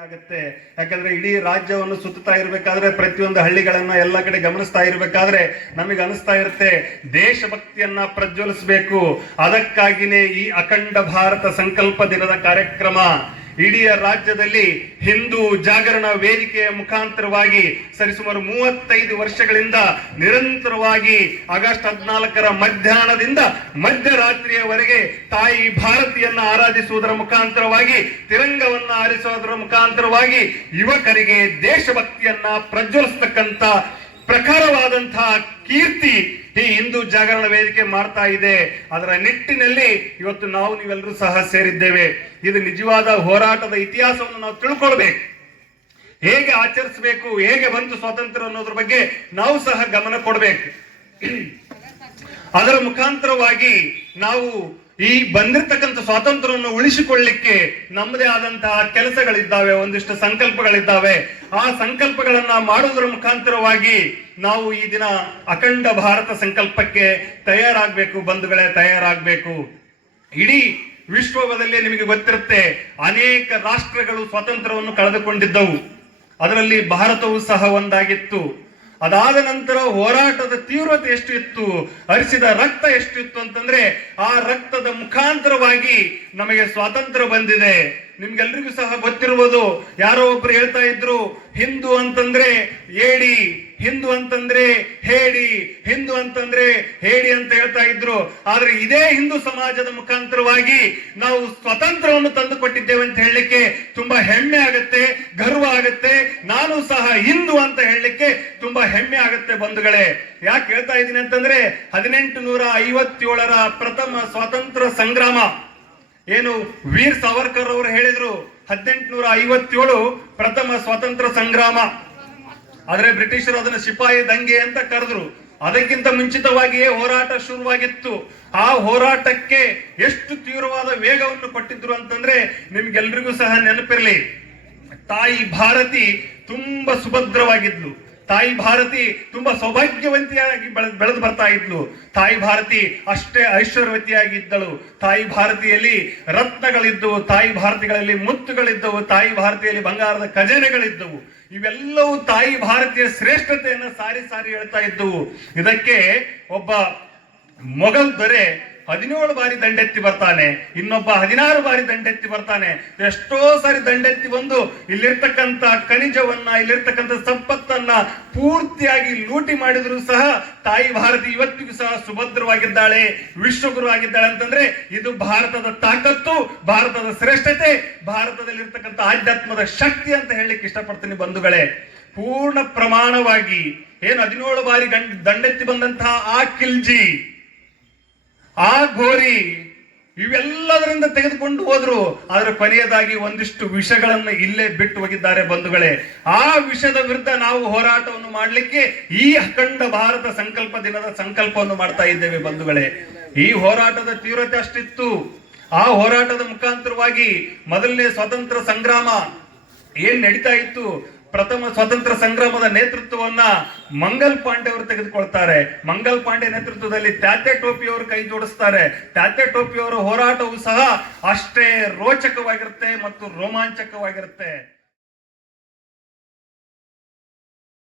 ಆಗುತ್ತೆ. ಯಾಕಂದ್ರೆ ಇಡೀ ರಾಜ್ಯವನ್ನು ಸುತ್ತಾ ಇರಬೇಕಾದ್ರೆ ಪ್ರತಿಯೊಂದು ಹಳ್ಳಿಗಳನ್ನ ಎಲ್ಲ ಕಡೆ ಗಮನಿಸ್ತಾ ಇರಬೇಕಾದ್ರೆ ನಮಗೆ ಅನಿಸ್ತಾ ಇರುತ್ತೆ ದೇಶಭಕ್ತಿಯನ್ನ ಪ್ರಜ್ವಲಿಸಬೇಕು. ಅದಕ್ಕಾಗಿನೇ ಈ ಅಖಂಡ ಭಾರತ ಸಂಕಲ್ಪ ದಿನದ ಕಾರ್ಯಕ್ರಮ ಇಡೀ ರಾಜ್ಯದಲ್ಲಿ ಹಿಂದೂ ಜಾಗರಣ ವೇದಿಕೆಯ ಮುಖಾಂತರವಾಗಿ ಸರಿಸುಮಾರು ಮೂವತ್ತೈದು ವರ್ಷಗಳಿಂದ ನಿರಂತರವಾಗಿ ಆಗಸ್ಟ್ ಹದಿನಾಲ್ಕರ ಮಧ್ಯಾಹ್ನದಿಂದ ಮಧ್ಯರಾತ್ರಿಯವರೆಗೆ ತಾಯಿ ಭಾರತಿಯನ್ನ ಆರಾಧಿಸುವುದರ ಮುಖಾಂತರವಾಗಿ, ತಿರಂಗವನ್ನು ಆರಿಸುವುದರ ಮುಖಾಂತರವಾಗಿ ಯುವಕರಿಗೆ ದೇಶಭಕ್ತಿಯನ್ನ ಪ್ರಜ್ವಲಿಸ್ತಕ್ಕಂಥ ಪ್ರಖರವಾದಂತಹ ಕೀರ್ತಿ ಈ ಹಿಂದೂ ಜಾಗರಣ ವೇದಿಕೆ ಮಾಡ್ತಾ ಇದೆ. ಅದರ ನಿಟ್ಟಿನಲ್ಲಿ ಇವತ್ತು ನಾವು ನೀವೆಲ್ಲರೂ ಸಹ ಸೇರಿದ್ದೇವೆ. ಇದು ನಿಜವಾದ ಹೋರಾಟದ ಇತಿಹಾಸವನ್ನು ನಾವು ತಿಳ್ಕೊಳ್ಬೇಕು. ಹೇಗೆ ಆಚರಿಸಬೇಕು, ಹೇಗೆ ಬಂತು ಸ್ವಾತಂತ್ರ್ಯ ಅನ್ನೋದ್ರ ಬಗ್ಗೆ ನಾವು ಸಹ ಗಮನ ಕೊಡಬೇಕು. ಅದರ ಮುಖಾಂತರವಾಗಿ ನಾವು ಈ ಬಂದಿರತಕ್ಕಂಥ ಸ್ವಾತಂತ್ರ್ಯವನ್ನು ಉಳಿಸಿಕೊಳ್ಳಿಕ್ಕೆ ನಮ್ಮದೇ ಆದಂತಹ ಕೆಲಸಗಳಿದ್ದಾವೆ, ಒಂದಿಷ್ಟು ಸಂಕಲ್ಪಗಳಿದ್ದಾವೆ. ಆ ಸಂಕಲ್ಪಗಳನ್ನ ಮಾಡುವುದರ ಮುಖಾಂತರವಾಗಿ ನಾವು ಈ ದಿನ ಅಖಂಡ ಭಾರತ ಸಂಕಲ್ಪಕ್ಕೆ ತಯಾರಾಗಬೇಕು, ಬಂಧುಗಳೇ ತಯಾರಾಗಬೇಕು. ಇಡೀ ವಿಶ್ವದಲ್ಲಿ ನಿಮಗೆ ಗೊತ್ತಿರುತ್ತೆ, ಅನೇಕ ರಾಷ್ಟ್ರಗಳು ಸ್ವಾತಂತ್ರ್ಯವನ್ನು ಕಳೆದುಕೊಂಡಿದ್ದವು. ಅದರಲ್ಲಿ ಭಾರತವು ಸಹ ಒಂದಾಗಿತ್ತು. ಅದಾದ ನಂತರ ಹೋರಾಟದ ತೀವ್ರತೆ ಎಷ್ಟು ಇತ್ತು ಹರಿಸಿದ ರಕ್ತ ಎಷ್ಟು ಇತ್ತು ಅಂತಂದ್ರೆ ಆ ರಕ್ತದ ಮುಖಾಂತರವಾಗಿ ನಮಗೆ ಸ್ವಾತಂತ್ರ್ಯ ಬಂದಿದೆ. ನಿಮ್ಗೆಲ್ರಿಗೂ ಸಹ ಗೊತ್ತಿರುವುದು ಯಾರೋ ಒಬ್ರು ಹೇಳ್ತಾ ಇದ್ರು, ಹಿಂದೂ ಅಂತಂದ್ರೆ ಏಡಿ ಹಿಂದೂ ಅಂತಂದ್ರೆ ಹೇಡಿ ಹಿಂದೂ ಅಂತಂದ್ರೆ ಹೇಡಿ ಅಂತ ಹೇಳ್ತಾ ಇದ್ರು. ಆದ್ರೆ ಇದೇ ಹಿಂದೂ ಸಮಾಜದ ಮುಖಾಂತರವಾಗಿ ನಾವು ಸ್ವತಂತ್ರವನ್ನು ತಂದು ಕೊಟ್ಟಿದ್ದೇವೆ ಅಂತ ಹೇಳಲಿಕ್ಕೆ ತುಂಬಾ ಹೆಮ್ಮೆ ಆಗತ್ತೆ, ಗರ್ವ ಆಗತ್ತೆ. ನಾನು ಸಹ ಹಿಂದೂ ಅಂತ ಹೇಳಲಿಕ್ಕೆ ತುಂಬಾ ಹೆಮ್ಮೆ ಆಗುತ್ತೆ ಬಂಧುಗಳೇ. ಯಾಕೆ ಹೇಳ್ತಾ ಇದ್ದೀನಿ ಅಂತಂದ್ರೆ ಹದಿನೆಂಟು ನೂರ ಐವತ್ತೇಳರ ಪ್ರಥಮ ಸ್ವಾತಂತ್ರ್ಯ ಸಂಗ್ರಾಮ. ಏನು ವೀರ್ ಸಾವರ್ಕರ್ ಅವರು ಹೇಳಿದ್ರು ಹದಿನೆಂಟುನೂರ ಐವತ್ತೇಳು ಪ್ರಥಮ ಸ್ವಾತಂತ್ರ್ಯ ಸಂಗ್ರಾಮ. ಆದ್ರೆ ಬ್ರಿಟಿಷರು ಅದನ್ನ ಸಿಪಾಯಿ ದಂಗೆ ಅಂತ ಕರೆದ್ರು. ಅದಕ್ಕಿಂತ ಮುಂಚಿತವಾಗಿಯೇ ಹೋರಾಟ ಶುರುವಾಗಿತ್ತು. ಆ ಹೋರಾಟಕ್ಕೆ ಎಷ್ಟು ತೀವ್ರವಾದ ವೇಗವನ್ನು ಕೊಟ್ಟಿದ್ರು ಅಂತಂದ್ರೆ ನಿಮ್ಗೆಲ್ರಿಗೂ ಸಹ ನೆನಪಿರಲಿ. ತಾಯಿ ಭಾರತಿ ತುಂಬಾ ಸುಭದ್ರವಾಗಿದ್ಲು. ತಾಯಿ ಭಾರತಿ ತುಂಬಾ ಸೌಭಾಗ್ಯವಂತಿಯಾಗಿ ಬೆಳೆದು ಬೆಳೆದು ಬರ್ತಾ ಇದ್ಲು. ತಾಯಿ ಭಾರತಿ ಅಷ್ಟೇ ಐಶ್ವರ್ಯವತಿಯಾಗಿದ್ದಳು ತಾಯಿ ಭಾರತಿಯಲ್ಲಿ ರತ್ನಗಳಿದ್ದವು, ತಾಯಿ ಭಾರತಿಗಳಲ್ಲಿ ಮುತ್ತುಗಳಿದ್ದವು, ತಾಯಿ ಭಾರತಿಯಲ್ಲಿ ಬಂಗಾರದ ಖಜಾನೆಗಳಿದ್ದವು. ಇವೆಲ್ಲವೂ ತಾಯಿ ಭಾರತೀಯ ಶ್ರೇಷ್ಠತೆಯನ್ನು ಸಾರಿ ಸಾರಿ ಹೇಳ್ತಾ ಇದ್ದವು. ಇದಕ್ಕೆ ಒಬ್ಬ ಮೊಘಲ್ ದೊರೆ ಹದಿನೇಳು ಬಾರಿ ದಂಡೆತ್ತಿ ಬರ್ತಾನೆ, ಇನ್ನೊಬ್ಬ ಹದಿನಾರು ಬಾರಿ ದಂಡೆತ್ತಿ ಬರ್ತಾನೆ. ಎಷ್ಟೋ ಸಾರಿ ದಂಡೆತ್ತಿ ಬಂದು ಇಲ್ಲಿರ್ತಕ್ಕಂಥ ಖನಿಜವನ್ನ, ಇಲ್ಲಿರ್ತಕ್ಕಂಥ ಸಂಪತ್ತನ್ನ ಪೂರ್ತಿಯಾಗಿ ಲೂಟಿ ಮಾಡಿದ್ರು ಸಹ ತಾಯಿ ಭಾರತಿ ಇವತ್ತಿಗೂ ಸಹ ಸುಭದ್ರವಾಗಿದ್ದಾಳೆ, ವಿಶ್ವಗುರು ಆಗಿದ್ದಾಳೆ ಅಂತಂದ್ರೆ ಇದು ಭಾರತದ ತಾಕತ್ತು, ಭಾರತದ ಶ್ರೇಷ್ಠತೆ, ಭಾರತದಲ್ಲಿರ್ತಕ್ಕಂಥ ಆಧ್ಯಾತ್ಮದ ಶಕ್ತಿ ಅಂತ ಹೇಳಲಿಕ್ಕೆ ಇಷ್ಟಪಡ್ತೀನಿ ಬಂಧುಗಳೇ. ಪೂರ್ಣ ಪ್ರಮಾಣವಾಗಿ, ಏನು ಹದಿನೇಳು ಬಾರಿ ದಂಡೆತ್ತಿ ಬಂದಂತಹ ಆ ಕಿಲ್ಜಿ ಆ ಗೋರಿ ಇವೆಲ್ಲದರಿಂದ ತೆಗೆದುಕೊಂಡು ಹೋದ್ರು, ಆದರೆ ಕೊನೆಯದಾಗಿ ಒಂದಿಷ್ಟು ವಿಷಗಳನ್ನು ಇಲ್ಲೇ ಬಿಟ್ಟು ಹೋಗಿದ್ದಾರೆ ಬಂಧುಗಳೇ. ಆ ವಿಷದ ವಿರುದ್ಧ ನಾವು ಹೋರಾಟವನ್ನು ಮಾಡಲಿಕ್ಕೆ ಈ ಅಖಂಡ ಭಾರತ ಸಂಕಲ್ಪ ದಿನದ ಸಂಕಲ್ಪವನ್ನು ಮಾಡ್ತಾ ಇದ್ದೇವೆ ಬಂಧುಗಳೇ. ಈ ಹೋರಾಟದ ತೀವ್ರತೆ ಅಷ್ಟಿತ್ತು. ಆ ಹೋರಾಟದ ಮುಖಾಂತರವಾಗಿ ಮೊದಲನೇ ಸ್ವಾತಂತ್ರ್ಯ ಸಂಗ್ರಾಮ ಏನ್ ನಡೀತಾ ಇತ್ತು? ಪ್ರಥಮ ಸ್ವಾತಂತ್ರ್ಯ ಸಂಗ್ರಾಮದ ನೇತೃತ್ವವನ್ನ ಮಂಗಲ್ ಪಾಂಡೆ ಅವರು ತೆಗೆದುಕೊಳ್ತಾರೆ. ಮಂಗಲ್ ಪಾಂಡೆ ನೇತೃತ್ವದಲ್ಲಿ ತ್ಯಾತೆ ಟೋಪಿಯವರು ಕೈ ಜೋಡಿಸ್ತಾರೆ. ತ್ಯಾತೆ ಟೋಪಿಯವರ ಹೋರಾಟವು ಸಹ ಅಷ್ಟೇ ರೋಚಕವಾಗಿರುತ್ತೆ ಮತ್ತು ರೋಮಾಂಚಕವಾಗಿರುತ್ತೆ.